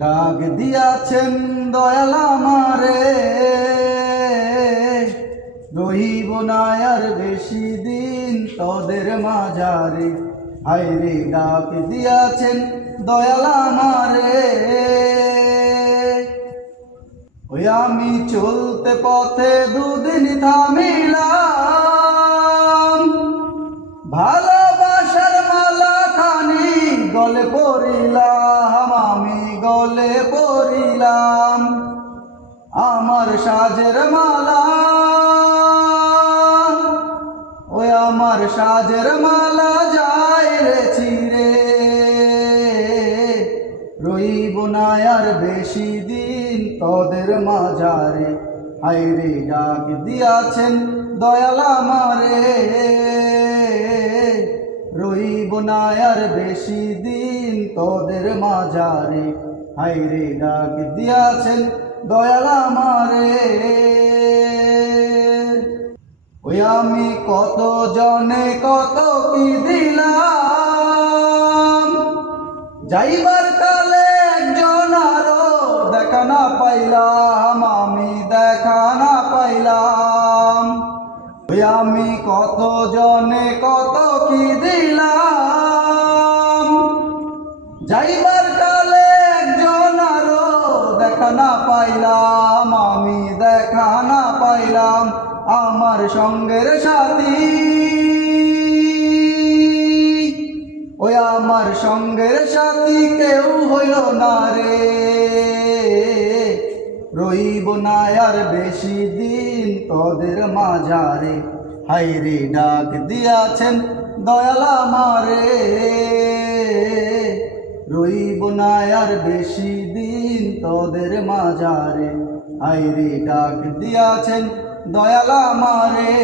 ডাক দিয়াছেন দয়াল আমারে, রহিব না আর বেশি দিন তোদের মাঝারে। হায়রে ডাক দিয়াছেন দয়াল আমারে, ওই আমি চলতে পথে দুদিন থামিলাম, ভালোবাসার মালা খানি গলে পড়িলাম, আমি গলে পড়িলাম। আমার সাজের মালা, ওই আমার সাজের মালা যায় রে ছিঁড়ে, রইব না আর বেশি দিন তোদের মাঝারে। হায়রে ডাক দিয়াছেন দয়াল আমারে, রইব না আর বেশি দিন তোদের মাঝারে। হায়রে ডাক দিয়াছেন দয়াল আমারে, ওই আমি কত জনে কত কি দিলাম, যাইবার কালে একজন আরো দেখা না পাইলাম, আমি দেখা না পাইলাম। ওই আমি কত জনে কত কি দিলাম, যাইবার কালে একজন আরো দেখা না পাইলাম, আমি দেখা না পাইলাম। আমার সঙ্গের সাথী, ওই আমার সঙ্গের সাথী কেউ হইল না রে, রইব না আর বেশি দিন তোদের মাঝারে। হায়রে ডাক দিয়াছেন দয়াল আমারে, রইব না আর বেশি দিন তোদের মাঝারে। হায়রে ডাক দিয়াছেন দয়াল আমারে।